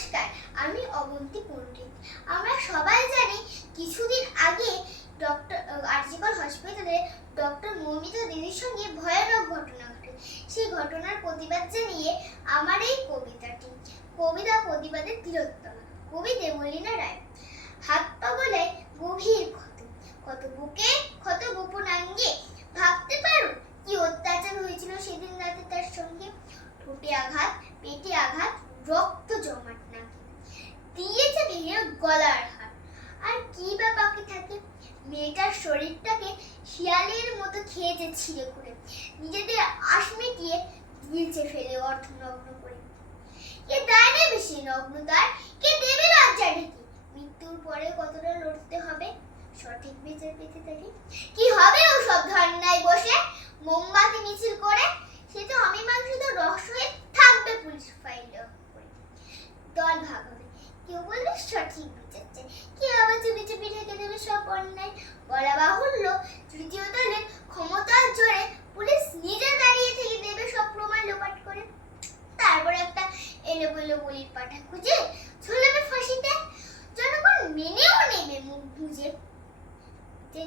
নমস্কার আমি অবন্তী পণ্ডিত। আমরা সবাই জানি কিছুদিন আগে ডক্টর আরজিকল হসপিটালে ডক্টর মৌমিতা দিদির সঙ্গে ভয়ানক ঘটনা ঘটে। সেই ঘটনার প্রতিবাদ জানিয়ে আমার এই কবিতাটি, কবিতা প্রতিবাদের তিলোত্তমা, কবি দেবলীনা রায়। হাত পা গলায় গভীর ক্ষত কত বুকে, ক্ষত গোপনাঙ্গে। ভাবতে পারো কি অত্যাচার হয়েছিল সেদিন রাতে তার সঙ্গে? ঠোঁটে আঘাত, পেটে আঘাত, রক্ত জমাট। গলার হার। আর কি বা বাকি থাকে? মেয়েটার শরীরটাকে শিয়ালের মতো খেয়েছে ছিঁড়ে করে নিজেদের আশ মিটিয়ে গিলছে ফেলে অর্থনগ্ন করে। কে দায় বেশি নগ্ন নগ্নতার কে দেবে লজ্জা ঢেকে? মৃত্যুর পরে কতটা লড়তে হবে? সঠিক বিচার পেতে থাকি। কি হবে অন্যায় বলা বাহুল্য, তৃতীয় দলের ক্ষমতার জোরে পুলিশ নিজে দাঁড়িয়ে থেকে দেবে সব প্রমাণ লোপাট করে। তারপর একটা এলোমেলো বলির পাঠা খুঁজে ঝুলাবে ফাঁসিতে। জনগণ মেনেও নেবে মুখ বুঝে। যে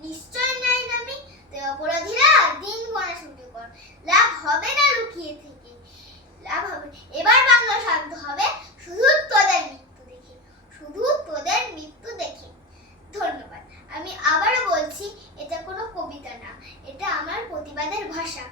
নিশ্চয় নাই নামি অপরাধীরা দিন গণা শুরু কর। লাভ হবে না লুকিয়ে থেকে। লাভ হবে এবার বাংলা শান্ত হবে। শুধু তোদের মৃত্যু দেখে। শুধু তোদের মৃত্যু দেখে। ধন্যবাদ। আমি আবার বলছি, এটা কোনো কবিতা না। এটা আমার প্রতিবাদের ভাষা।